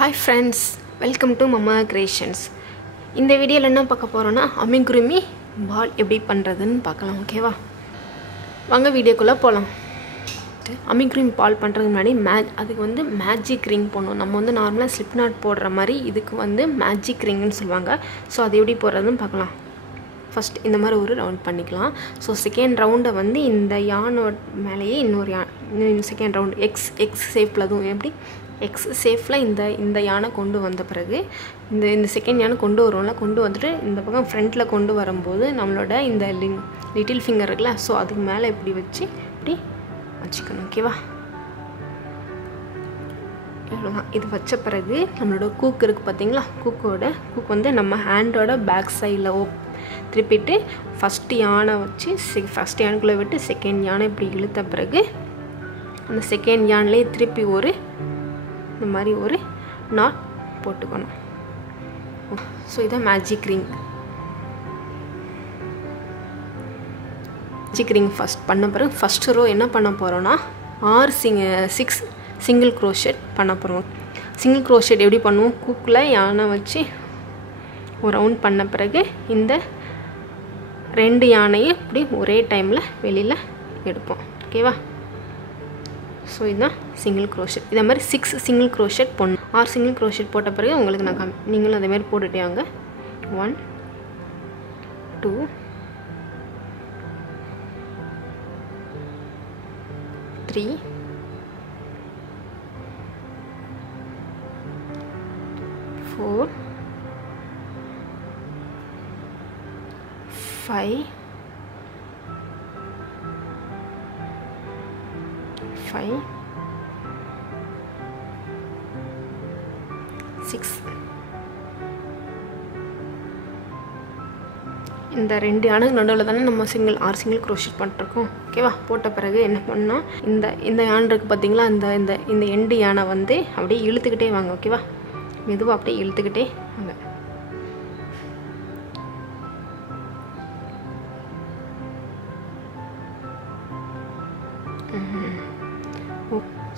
Hi friends, welcome to MaMaHa Creations. இந்த வீடியோல என்ன பார்க்க போறோம்னா amigurumi ball எப்படி பண்றதுன்னு பார்க்கலாம். ஓகேவா? வாங்க வீடியோக்குள்ள போலாம். amigurumi ball பண்றதுக்கு முன்னாடி அதுக்கு வந்து magic ring போடணும். நம்ம வந்து நார்மலா slip knot போடுற மாதிரி இதுக்கு வந்து magic ring ன்னு சொல்வாங்க. சோ அது எப்படி போடுறதுன்னு பார்க்கலாம். First இந்த மாதிரி ஒரு ரவுண்ட் பண்ணிக்கலாம். சோ செகண்ட் ரவுண்ட வந்து இந்த yarn மேலயே இன்னொரு செகண்ட் ரவுண்ட் x ஷேப்ல அதுவும் எப்படி X சேஃப்ல இந்த யானை கொண்டு வந்த பிறகு இந்த செகண்ட் யானை கொண்டு வரோம்ல கொண்டு வந்துட்டு இந்த பக்கம் ஃப்ரண்ட்ல கொண்டு வரும்போது நம்மளோட இந்த லிட்டில் ஃபிங்கர் இருக்குல சோ அதுக்கு மேல இப்படி வச்சு இப்படி வச்சுக்கணும் ஓகேவா இது வச்ச பிறகு நம்மளோட கூக் இருக்கு பாத்தீங்களா கூக் வந்து நம்ம ஹேண்டோட பேக் சைடுல திருப்பிட்டு ஃபர்ஸ்ட் யானை வச்சு ஃபர்ஸ்ட் யானுக்குள்ள விட்டு செகண்ட் யானை இப்படி இழுத்த பிறகு அந்த செகண்ட் யான்லயே திருப்பி ஒரு இந்த மாதிரி ஒரு knot போட்டுக்கணும் சோ இத மேஜிக் ரிங் ஃபர்ஸ்ட் பண்ண பிறகு ஃபர்ஸ்ட் ரோ என்ன பண்ண போறோம்னா 6 சிங்கிள் crochet பண்ண போறோம் சிங்கிள் crochet எப்படி பண்ணுவோம் கூக்ல யானை வச்சு ஒரு ரவுண்ட் பண்ண பிறகு இந்த ரெண்டு யானையை இப்படி ஒரே டைம்ல வெளியில எடுப்போம் ஓகேவா So இதுதான் single crochet இத மாதிரி 6 single crochet போடணும் 6 single crochet போட்ட பிறகு உங்களுக்கு நான் நீங்களும் அதே மாதிரி போட்டுட்டே வாங்க 1 2 3 4 5 5 6 இந்த ரெண்டு யானைக்கு நடுவுல தான நம்ம ஆறு சிங்கிள் crochet பண்ணிருக்கோம் ஓகேவா போட்ட பிறகு என்ன பண்ணா இந்த யானை இருக்கு பாத்தீங்களா இந்த எண்ட் யானை வந்து அப்படியே இழுத்துக்கிட்டே வாங்க ஓகேவா மெதுவா அப்படியே இழுத்துக்கிட்டே வாங்க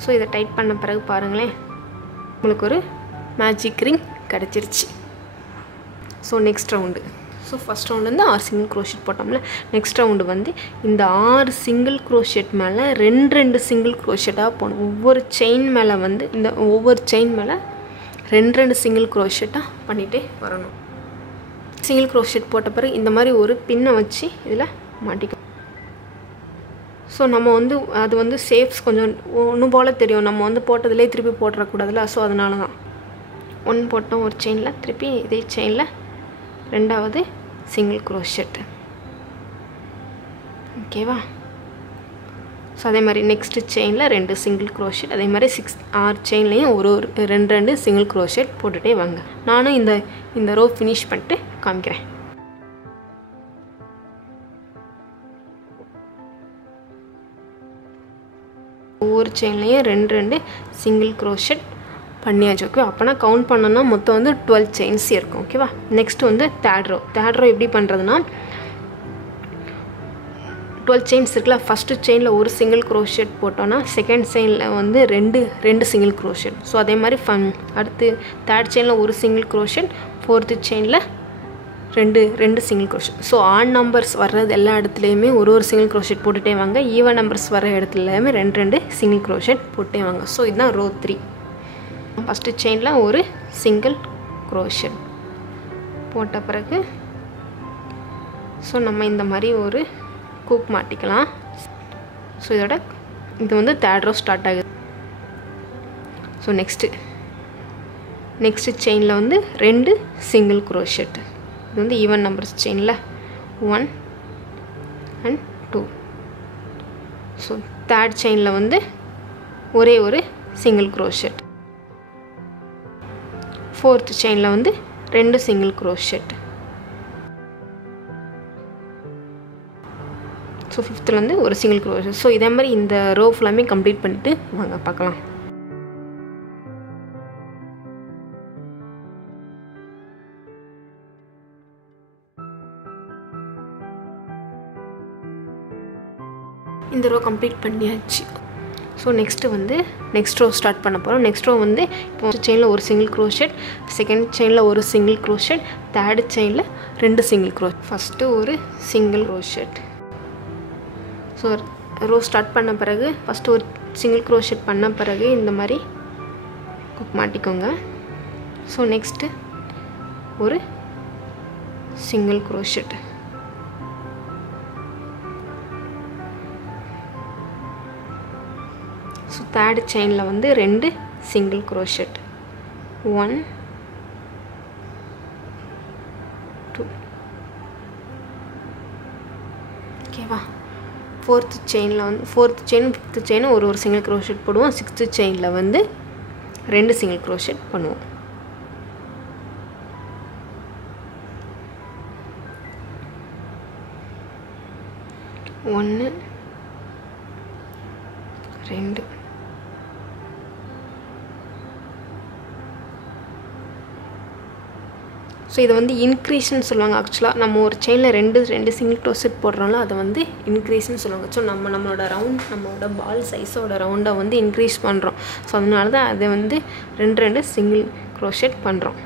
சோ இத டைட் பண்ண பிறகு பாருங்களே உங்களுக்கு ஒரு மேஜிக் ரிங் கிடைச்சிருச்சு so next round so first round வந்து 6 சிங்கிள் crochet போட்டோம்ல நெக்ஸ்ட் ரவுண்ட் வந்து இந்த 6 சிங்கிள் crochet மேல ரெண்டு சிங்கிள் crochetா போணும் ஒவ்வொரு செயின் மேல வந்து இந்த ஒவ்வொரு செயின் மேல ரெண்டு சிங்கிள் crochetா பண்ணிட்டே வரணும் சிங்கிள் crochet போட்ட பிறகு இந்த மாதிரி ஒரு பின்னை வச்சு இதல மாட்டிக்கணும் சோ நம்ம வந்து அது வந்து ஷேப்ஸ் கொஞ்சம் ஒண்ணு போல தெரியும் நம்ம வந்து போட்டதிலே திருப்பி போட்ற கூடாதுல சோ அதனால தான் ஒன் போட்டோம் ஒரு செயின்ல திருப்பி இதே செயின்ல இரண்டாவது சிங்கிள் crochet ஓகேவா சோ அதே மாதிரி நெக்ஸ்ட் செயின்ல ரெண்டு சிங்கிள் crochet அதே மாதிரி 6 செயின்லயும் ஒரு ரெண்டு சிங்கிள் crochet போட்டுட்டே வாங்க நானும் இந்த ரோ finish பண்ணிட்டு காமிக்கிறேன் ஒவ்வொரு செயின்லயும் ரெண்டு சிங்கிள் crochet பண்ணியாச்சு ஓகே அப்பனா கவுண்ட் பண்ணனும்னா மொத்தம் வந்து 12 செயின்ஸ் இருக்கும் ஓகேவா நெக்ஸ்ட் வந்து தேர்ட் ரோ எப்படி பண்றதுனா 12 செயின்ஸ் இருக்குல ஃபர்ஸ்ட் செயின்ல ஒரு சிங்கிள் crochet போட்டோம்னா செகண்ட் செயின்ல வந்து ரெண்டு சிங்கிள் crochet சோ அதே மாதிரி அடுத்து தேர்ட் செயின்ல ஒரு சிங்கிள் crochet ஃபோர்த் செயின்ல ரெண்டு single crochet so odd numbers வர்றது எல்லா இடத்துலயுமே ஒரு சிங்கிள் crochet போட்டுட்டே வாங்க ஈவன் நம்பர்ஸ் வர இடத்துலயுமே ரெண்டு சிங்கிள் crochet போட்டுட்டே வாங்க சோ இதுதான் ரோ 3 ஃபர்ஸ்ட் செயின்ல ஒரு சிங்கிள் crochet போட்ட பிறகு சோ நம்ம இந்த மாதிரி ஒரு கூப் மாட்டிக்கலாம் சோ இது வந்து தேர்ட் ரோ ஸ்டார்ட் ஆகுது சோ நெக்ஸ்ட் செயின்ல வந்து ரெண்டு சிங்கிள் crochet இது வந்து ஈவன் நம்பர்ஸ் செயின்ல 1 and 2 சோ தேர்ட் செயின்ல வந்து ஒரே ஒரு சிங்கிள் crochet ஃபோர்த் செயின்ல வந்து ரெண்டு சிங்கிள் crochet சோ ஃபிஃப்த்ல வந்து ஒரு சிங்கிள் crochet சோ இதே மாதிரி இந்த ரோ ஃபுல்லாமே கம்ப்ளீட் பண்ணிட்டு வாங்க பார்க்கலாம் இந்த ரோ கம்ப்ளீட் பண்ணியாச்சு ஸோ நெக்ஸ்ட்டு வந்து நெக்ஸ்ட் ரோ ஸ்டார்ட் பண்ண போகிறோம். நெக்ஸ்ட் ரோ வந்து இப்போ செயினில் ஒரு சிங்கிள் க்ரோஷெட், செகண்ட் செயினில் ஒரு சிங்கிள் க்ரோஷெட், தேர்டு செயினில் 2 சிங்கிள் க்ரோஷெட். ஃபஸ்ட்டு ஒரு single crochet. So row start பண்ண பிறகு ஃபஸ்ட்டு ஒரு சிங்கிள் க்ரோஷெட் பண்ண பிறகு இந்த மாதிரி குக் மாட்டிக்கோங்க. ஸோ நெக்ஸ்ட்டு ஒரு சிங்கிள் க்ரோஷெட். ஸோ தேர்டு செயினில் வந்து 2 சிங்கிள் க்ரோஷெட், 1 2. ஓகேவா? ஃபோர்த்து செயினில் வந்து ஃபோர்த்து செயின் ஃபிஃப்த்து செயின் ஒரு சிங்கிள் க்ரோஷெட் போடுவோம். சிக்ஸ்த்து செயினில் வந்து 2 சிங்கிள் க்ரோஷெட் பண்ணுவோம். ஒன்று 2. ஸோ இதை வந்து இன்க்ரீஸ்ன்னு சொல்லுவாங்க. ஆக்சுவலாக நம்ம ஒரு செயினில் 2 சிங்கிள் க்ரோஷெட் போடுறோம்ல, அதை வந்து இன்க்ரீஸ்ன்னு சொல்லுவாங்க. ஸோ நம்மளோட ரவுண்ட், நம்மளோட பால் சைஸோட ரவுண்டை வந்து இன்க்ரீஸ் பண்ணுறோம். ஸோ அதனால தான் அதை வந்து 2 சிங்கிள் க்ரோஷெட் பண்ணுறோம்.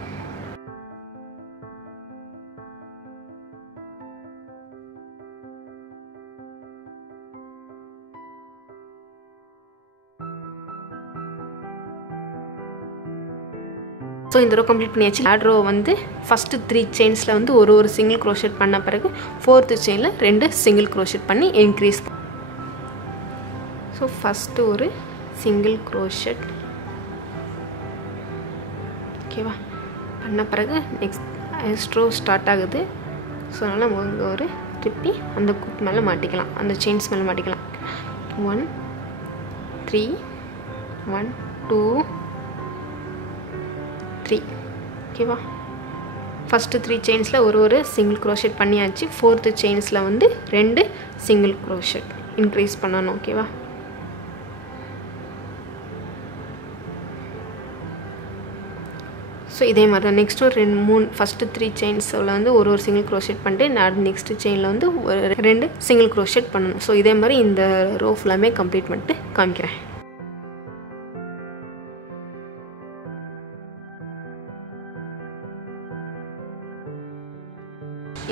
ஸோ இந்த ரோ கம்ப்ளீட் பண்ணியாச்சு. தேர்ட் ரோ வந்து ஃபஸ்ட்டு 3 செயின்ஸில் வந்து ஒரு சிங்கிள் க்ரோஷெட் பண்ண பிறகு ஃபோர்த்து செயினில் 2 சிங்கிள் க்ரோஷெட் பண்ணி இன்க்ரீஸ். ஸோ ஃபஸ்ட்டு ஒரு சிங்கிள் க்ரோஷெட். ஓகேவா? பண்ண பிறகு நெக்ஸ்ட் ரோ ஸ்டார்ட் ஆகுது. ஸோ அதனால் இங்கே ஒரு திருப்பி அந்த குக் மேலே மாட்டிக்கலாம், அந்த செயின்ஸ் மேலே மாட்டிக்கலாம். 1 3 1 2 3. ஓகேவா? ஃபஸ்ட்டு 3 செயின்ஸில் ஒரு சிங்கிள் க்ரோஷெட் பண்ணியாச்சு. ஃபோர்த்து செயின்ஸில் வந்து 2 சிங்கிள் க்ரோஷெட் இன்க்ரீஸ் பண்ணணும். ஓகேவா? ஸோ இதே மாதிரி தான் நெக்ஸ்ட்டு 3 ஃபஸ்ட்டு 3 செயின்ஸில் வந்து ஒரு சிங்கிள் க்ரோஷெட் பண்ணிட்டு நான் நெக்ஸ்ட்டு செயினில் வந்து 2 சிங்கிள் க்ரோஷெட் பண்ணணும். ஸோ இதே மாதிரி இந்த ரோ ஃபுல்லாமே கம்ப்ளீட் பண்ணிட்டு காமிக்கிறேன்.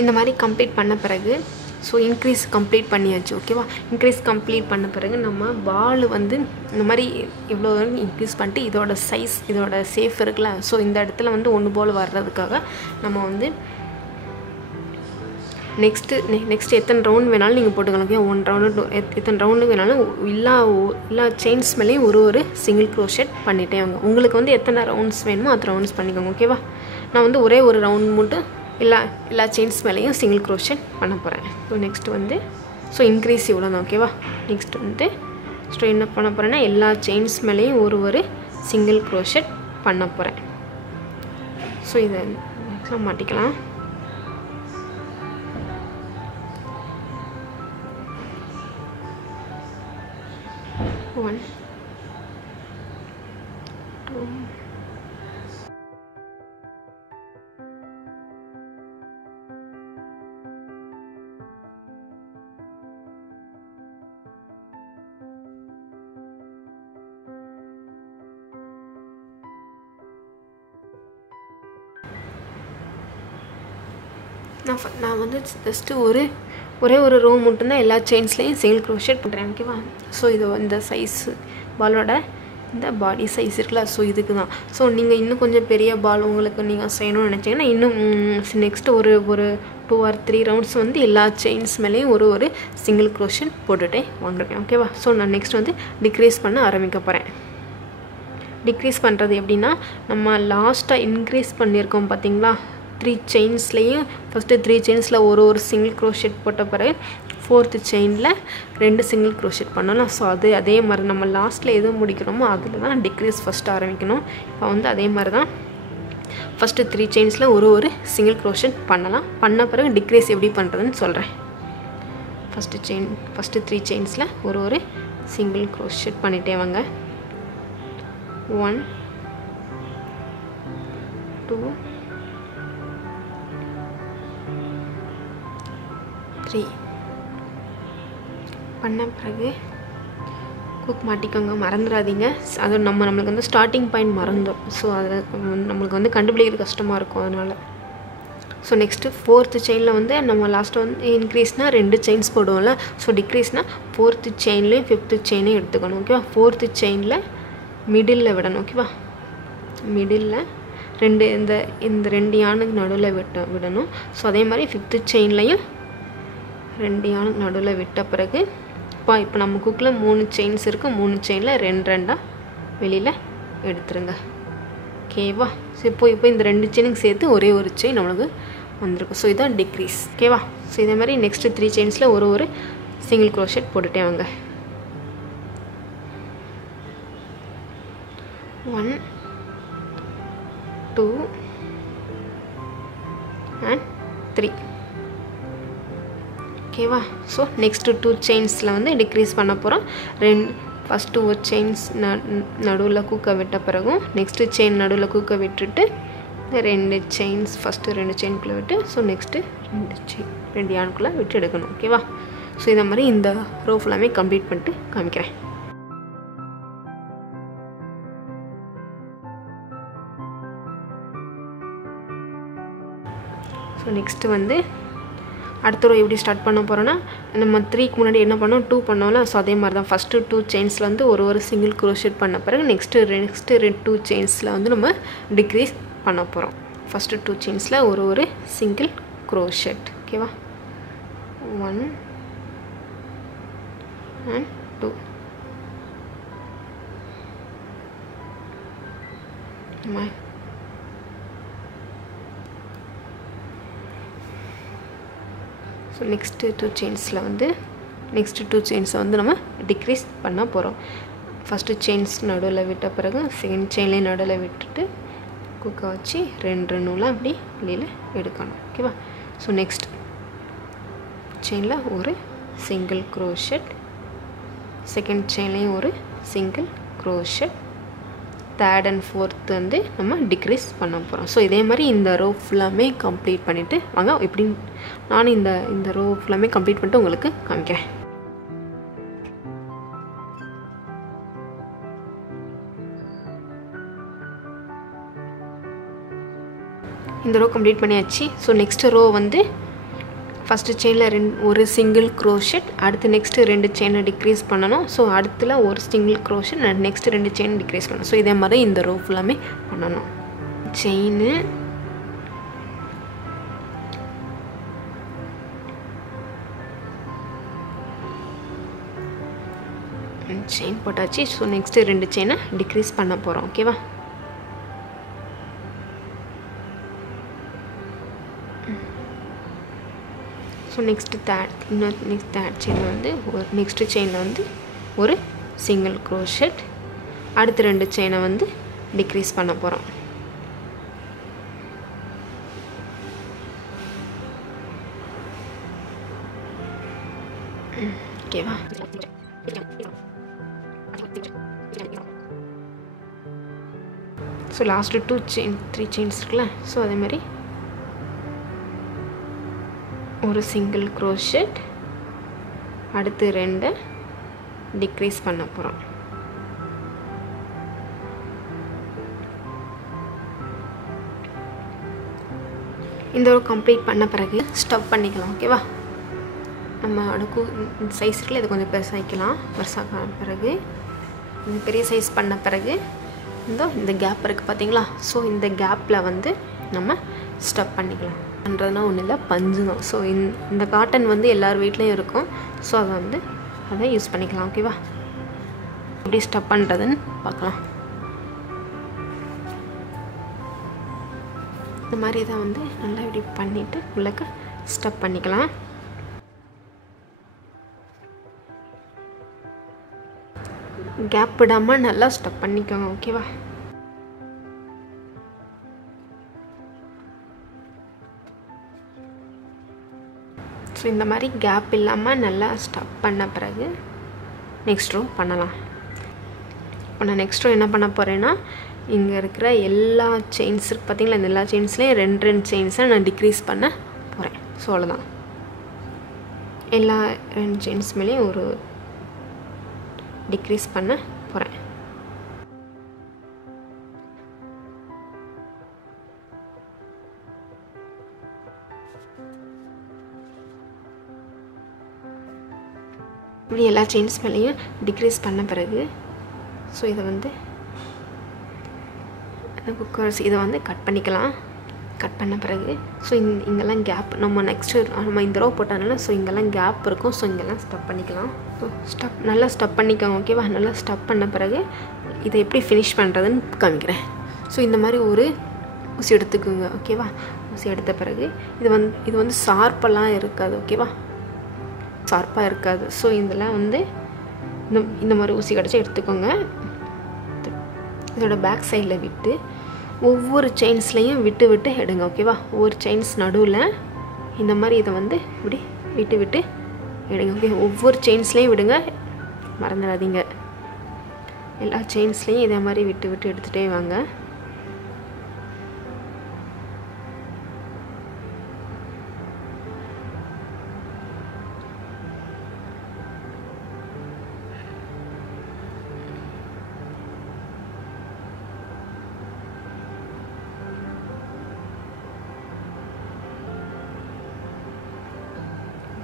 இந்த மாதிரி கம்ப்ளீட் பண்ண பிறகு ஸோ இன்க்ரீஸ் கம்ப்ளீட் பண்ணியாச்சு. ஓகேவா? இன்க்ரீஸ் கம்ப்ளீட் பண்ண பிறகு நம்ம பால் வந்து இந்த மாதிரி இவ்வளோ இன்க்ரீஸ் பண்ணிட்டு இதோட சைஸ், இதோட சேஃப் இருக்குல்ல, ஸோ இந்த இடத்துல வந்து 1 போல் வர்றதுக்காக நம்ம வந்து நெக்ஸ்ட்டு எத்தனை ரவுண்ட் வேணாலும் நீங்கள் போட்டுக்கலாம். ஓகே? 1 ரவுண்டு எத்தனை ரவுண்டு வேணாலும் எல்லா செயின்ஸ் மேலேயும் ஒரு சிங்கிள் க்ரோஷெட் பண்ணிட்டே வாங்க. உங்களுக்கு வந்து எத்தனை ரவுண்ட்ஸ் வேணுமோ அத்தனை ரவுண்ட்ஸ் பண்ணிக்கோங்க. ஓகேவா? நான் வந்து ஒரே ஒரு ரவுண்ட் மட்டும் எல்லா செயின்ஸ் மேலேயும் சிங்கிள் க்ரோஷெட் பண்ண போகிறேன். ஸோ நெக்ஸ்ட் வந்து ஸோ இன்க்ரீஸ் இவ்வளோ தான். ஓகேவா? நெக்ஸ்ட் வந்து என்ன பண்ண போகிறேன்னா எல்லா செயின்ஸ் மேலேயும் ஒரு சிங்கிள் க்ரோஷெட் பண்ண போகிறேன். ஸோ இதை மாட்டிக்கலாம். One, 2. நான் வந்து ஜஸ்ட்டு ஒரே ஒரு ரோ மட்டும்தான் எல்லா செயின்ஸ்லேயும் சிங்கிள் க்ரோஷெட் பண்ணுறேன். ஓகேவா? ஸோ இது இந்த சைஸு பாலோட இந்த பாடி சைஸ் இருக்குல்ல, ஸோ இதுக்கு தான். ஸோ நீங்கள் இன்னும் கொஞ்சம் பெரிய பால் உங்களுக்கு நீங்கள் செய்யணும்னு நினச்சிங்கன்னா இன்னும் நெக்ஸ்ட்டு ஒரு 2 or 3 ரவுண்ட்ஸ் வந்து எல்லா செயின்ஸ் மேலேயும் ஒரு சிங்கிள் க்ரோஷெட் போட்டுகிட்டே வாங்கிருக்கேன். ஓகேவா? ஸோ நான் நெக்ஸ்ட் வந்து டிக்ரீஸ் பண்ண ஆரம்பிக்க போகிறேன். டிக்ரீஸ் பண்ணுறது எப்படின்னா, நம்ம லாஸ்ட்டாக இன்க்ரீஸ் பண்ணியிருக்கோம் பார்த்தீங்களா, 3 செயின்ஸ்லேயும் ஃபஸ்ட்டு 3 செயின்ஸில் ஒரு சிங்கிள் க்ரோஷெட் போட்ட பிறகு ஃபோர்த்து செயினில் 2 சிங்கிள் க்ரோஷெட் பண்ணலாம். ஸோ அதே மாதிரி நம்ம லாஸ்ட்டில் எதுவும் முடிக்கிறோமோ அதில் தான் டிக்ரீஸ் ஃபஸ்ட்டு ஆரம்பிக்கணும். இப்போ வந்து அதே மாதிரி தான் ஃபஸ்ட்டு 3 செயின்ஸில் ஒரு சிங்கிள் க்ரோஷெட் பண்ணலாம். பண்ண பிறகு டிக்ரீஸ் எப்படி பண்ணுறதுன்னு சொல்கிறேன். ஃபஸ்ட்டு 3 செயின்ஸில் ஒரு சிங்கிள் க்ரோஷெட் பண்ணிட்டே வாங்க. 1 2 3 பண்ண பிறகு ஹூக் மாட்டிக்கோங்க, மறந்துடாதீங்க. அது நம்மளுக்கு வந்து ஸ்டார்டிங் பாயிண்ட் மறந்தோம். ஸோ அதை நம்மளுக்கு வந்து கண்டுபிடிக்கிறது கஷ்டமாக இருக்கும். அதனால் ஸோ நெக்ஸ்ட்டு 4th செயினில் வந்து நம்ம லாஸ்ட்டு வந்து இன்க்ரீஸ்னால் 2 செயின்ஸ் போடுவோம்ல. ஸோ டிக்ரீஸ்னால் 4th செயின்லேயும் 5th செயினையும் எடுத்துக்கணும். ஓகேவா? 4th செயினில் மிடில் விடணும். ஓகேவா? மிடில் இந்த 2 யானுக்கு நடுவில் விடணும். ஸோ அதே மாதிரி 5th செயின்லையும் 2 யானுக்கு நடுவில் விட்ட பிறகு இப்போ நம்ம ஹூக்கில் 3 செயின்ஸ் இருக்குது. 3 செயினில் 2 வெளியில் எடுத்துருங்க. ஓகேவா? ஸோ இப்போ இந்த 2 செயினுக்கு சேர்த்து ஒரே ஒரு செயின் நம்மளுக்கு வந்திருக்கும். ஸோ இதுதான் டிக்ரீஸ். ஓகேவா? ஸோ இதே மாதிரி நெக்ஸ்ட்டு 3 செயின்ஸில் ஒரு சிங்கிள் க்ரோஷெட் போட்டுட்டே வாங்க. 1 2 and 3. ஓகேவா? ஸோ நெக்ஸ்ட்டு 2 செயின்ஸில் வந்து டிக்ரீஸ் பண்ண போகிறோம். ஃபஸ்ட்டு ஒரு செயின்ஸ் நடுவில் கூக்க விட்ட பிறகும் நெக்ஸ்ட்டு செயின் நடுவில் கூக்க விட்டுட்டு 2 செயின்ஸ் ஃபஸ்ட்டு 2 செயின்குள்ளே விட்டு ஸோ நெக்ஸ்ட்டு 2 யானுக்குள்ளே விட்டு எடுக்கணும். ஓகேவா? ஸோ இதை மாதிரி இந்த ரோ ஃபுல்லாமே கம்ப்ளீட் பண்ணிட்டு காமிக்கிறேன். ஸோ நெக்ஸ்ட்டு வந்து அடுத்த ரோ எப்படி ஸ்டார்ட் பண்ண போகிறோன்னா, நம்ம 3க்கு முன்னாடி என்ன பண்ணோம், 2 பண்ணோம்ல. ஸோ அதே மாதிரி தான் ஃபஸ்ட்டு 2 செயின்ஸில் வந்து ஒரு சிங்கிள் க்ரோஷெட் பண்ண பிறகு நெக்ஸ்ட்டு 2 செயின்ஸில் வந்து நம்ம டிக்ரீஸ் பண்ண போகிறோம். ஃபஸ்ட்டு 2 செயின்ஸில் ஒரு சிங்கிள் க்ரோஷெட். ஓகேவா? 1 and 2. ஸோ நெக்ஸ்ட்டு 2 செயின்ஸில் வந்து நெக்ஸ்ட்டு 2 செயின்ஸை வந்து நம்ம டிக்ரீஸ் பண்ண போகிறோம். ஃபஸ்ட்டு செயின்ஸ் நடுவில் விட்ட பிறகு செகண்ட் செயின்லேயும் நடுவில் விட்டுட்டு குக்கை வச்சு 2 நூலாக அப்படி வெளியில் எடுக்கணும். ஓகேவா? ஸோ நெக்ஸ்ட் செயினில் ஒரு சிங்கிள் க்ரோஷெட், செகண்ட் செயின்லேயும் ஒரு single crochet, 3rd and 4th வந்து நம்ம டிக்ரீஸ் பண்ண போகிறோம். ஸோ இதே மாதிரி இந்த ரோ ஃபுல்லாமே கம்ப்ளீட் பண்ணிவிட்டு வாங்க எப்படி நானும் இந்த ரோ ஃபுல்லாமே கம்ப்ளீட் பண்ணிட்டு உங்களுக்கு காமிக்கிறேன். இந்த ரோ கம்ப்ளீட் பண்ணியாச்சு. ஸோ நெக்ஸ்ட் ரோ வந்து ஃபஸ்ட்டு செயினில் ஒரு சிங்கிள் க்ரோஷெட், அடுத்து நெக்ஸ்ட்டு 2 செயினை டிக்ரீஸ் பண்ணணும். ஸோ அடுத்துல ஒரு single crochet, next 2 chain decrease பண்ணணும். ஸோ இதே மாதிரி இந்த ரோ ஃபுல்லாமே பண்ணணும். செயின் போட்டாச்சு. ஸோ நெக்ஸ்ட்டு 2 செயினை டிக்ரீஸ் பண்ண போகிறோம். ஓகேவா? ஸோ நெக்ஸ்ட்டு தேர்ட் செயினில் வந்து நெக்ஸ்ட்டு செயினில் வந்து ஒரு சிங்கிள் க்ரோஷெட், அடுத்து 2 செயினை வந்து டிக்ரீஸ் பண்ண போகிறோம். ஓகேவா? ஸோ லாஸ்ட்டு 3 செயின்ஸ் இருக்குல்ல. ஸோ அதே மாதிரி ஒரு சிங்கிள் க்ரோஷெட், அடுத்து 2 டிக்ரீஸ் பண்ண போகிறோம். இந்த ஒரு கம்ப்ளீட் பண்ண பிறகு ஸ்டப் பண்ணிக்கலாம். ஓகேவா? நம்ம அடுக்கு சைஸ் இருக்குல்ல, இது கொஞ்சம் பெருசாகிக்கலாம். பெருசாக பிறகு பெரிய சைஸ் பண்ண பிறகு இந்த கேப் இருக்குது பார்த்தீங்களா? ஸோ இந்த கேப்பில் வந்து நம்ம ஸ்டப் பண்ணிக்கலாம். பண்ணுறதுனா ஒன்றும் இல்லை, பஞ்சு தான். ஸோ இந்த காட்டன் வந்து எல்லார் வீட்லேயும் இருக்கும். ஸோ அதை யூஸ் பண்ணிக்கலாம். ஓகேவா? எப்படி ஸ்டப் பண்ணுறதுன்னு பார்க்கலாம். இந்த மாதிரி தான் வந்து நல்லா இப்படி பண்ணிவிட்டு உள்ளக்க ஸ்டப் பண்ணிக்கலாம். கேப் விடாமல் நல்லா ஸ்டப் பண்ணிக்கோங்க. ஓகேவா? ஸோ இந்த மாதிரி கேப் இல்லாமல் நல்லா ஸ்டப் பண்ண பிறகு நெக்ஸ்ட் ரோ பண்ணலாம். இப்போ நான் நெக்ஸ்ட் ரோ என்ன பண்ண போகிறேன்னா, இங்கே இருக்கிற எல்லா செயின்ஸ் இருக்குது பார்த்தீங்களா, இந்த எல்லா செயின்ஸ்லேயும் 2 செயின்ஸை நான் டிக்ரீஸ் பண்ண போகிறேன். ஸோ அவ்வளோதான். எல்லா 2 செயின்ஸ் மேலேயும் டிக்ரீஸ் பண்ண போகிறேன். இப்படி எல்லா செயின்ஸ் மேலேயும் டிக்ரீஸ் பண்ண பிறகு ஸோ இதை வந்து குக்கர்ஸ் இதை வந்து கட் பண்ணிக்கலாம். கட் பண்ண பிறகு ஸோ இங்கெல்லாம் கேப் நம்ம நெக்ஸ்ட்டு நம்ம இந்த ரோ போட்டதுனால ஸோ இங்கெல்லாம் கேப் இருக்கும். ஸோ இங்கெல்லாம் ஸ்டப் பண்ணிக்கலாம். ஸோ நல்லா ஸ்டப் பண்ணிக்கோங்க. ஓகேவா? நல்லா ஸ்டப் பண்ண பிறகு இதை எப்படி ஃபினிஷ் பண்ணுறதுன்னு காமிக்கிறேன். ஸோ இந்த மாதிரி ஒரு ஊசி எடுத்துக்கோங்க. ஓகேவா? ஊசி எடுத்த பிறகு இது வந்து ஷார்ப்பெல்லாம் இருக்காது. ஓகேவா? ஷார்ப்பாக இருக்காது. ஸோ இதெல்லாம் வந்து இந்த மாதிரி ஊசி கிடச்சி எடுத்துக்கோங்க. இதோட பேக் சைடில் விட்டு ஒவ்வொரு செயின்ஸ்லையும் விட்டு விட்டு எடுங்க. ஓகேவா? ஒவ்வொரு செயின்ஸ் நடுவில் இந்த மாதிரி இதை வந்து இப்படி விட்டு விட்டு எடுங்க. ஓகே? ஒவ்வொரு செயின்ஸ்லையும் விடுங்க, மறந்துடாதீங்க. எல்லா செயின்ஸ்லையும் இதே மாதிரி விட்டு விட்டு எடுத்துகிட்டே வாங்க.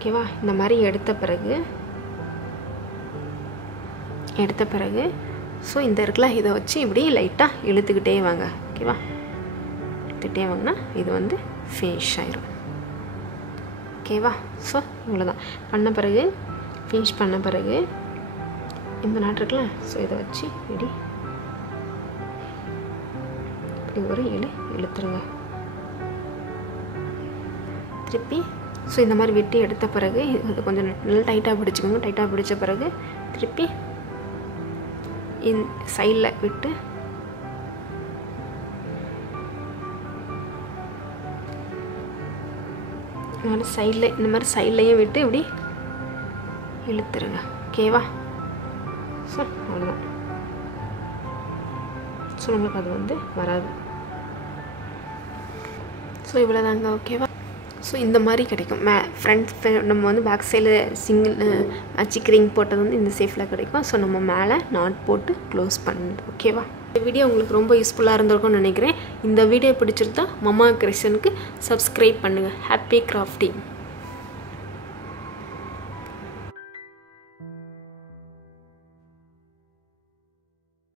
ஓகேவா? இந்த மாதிரி எடுத்த பிறகு ஸோ இந்த இருக்குல்ல இதை வச்சு இப்படி லைட்டாக இழுத்துக்கிட்டே வாங்க. ஓகேவா? இழுத்துக்கிட்டே வாங்கினா இது வந்து ஃபினிஷ் ஆயிரும். ஓகேவா? ஸோ இவ்வளோதான். பண்ண பிறகு ஃபினிஷ் பண்ண பிறகு இந்த நாட்டு இருக்குல்ல ஸோ இதை வச்சு இப்படி ஒரு இழுத்துருங்க. திருப்பி ஸோ இந்த மாதிரி வெட்டி எடுத்த பிறகு இது கொஞ்சம் நல்லா டைட்டாக பிடிச்சிக்கோங்க. டைட்டாக பிடிச்ச பிறகு திருப்பி சைடில் விட்டு இந்த மாதிரி சைட்லையும் விட்டு இப்படி இழுத்துருங்க. ஓகேவா? ஸோ அவ்வளோதான். ஸோ நம்மளுக்கு அது வந்து வராது. ஸோ இவ்வளோதாங்க. ஓகேவா? ஸோ இந்த மாதிரி கிடைக்கும். ஃப்ரண்ட் நம்ம வந்து பேக் சைடில் சிங்கிள் மேஜிக் ரிங் போட்டது வந்து இந்த சேஃபில் கிடைக்கும். ஸோ நம்ம மேலே நாட் போட்டு க்ளோஸ் பண்ணுது. ஓகேவா? இந்த வீடியோ உங்களுக்கு ரொம்ப யூஸ்ஃபுல்லாக இருந்திருக்கும்னு நினைக்கிறேன். இந்த வீடியோ பிடிச்சிருந்தா மம்மா கிரியேஷனுக்கு சப்ஸ்கிரைப் பண்ணுங்கள். Happy grafting.